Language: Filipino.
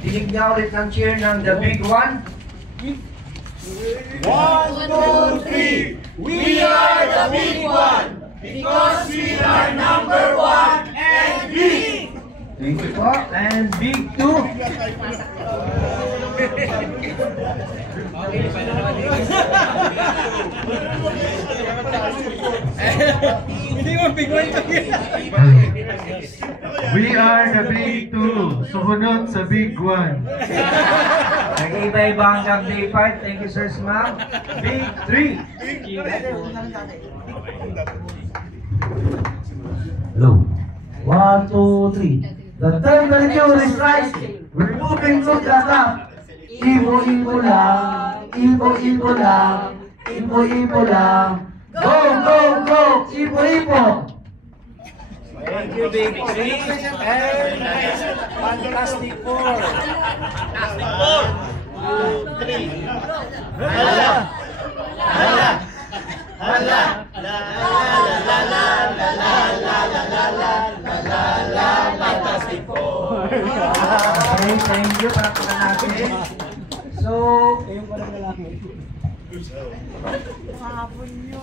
Dinig niya ulit ng cheer ng The Big One. 1, 2, 3. We are the big one because we are number 1 and big. Thank you po. And Big 2. Hindi mo big one to. We are the big 2. Sumunod sa big 1. Nag-iba-iba hanggang Big 5. Thank you, Sir Smam. Big 3. Hello. 1, 2, 3. The temperature is rising. We're moving to the top. Ibo-ibo lang. Ibo-ibo lang. Ibo-ibo lang. Go, go, go! Ibo-ibo! Thank you, Big 3. And Fantastic 4. Fantastic 4. 2, 3. Hala! Hala! Hala! La la la la la la la la la la la la Fantastic 4. Okay, thank you. Palakpakan natin. So, Kayong parang lalaki. Hapon yun.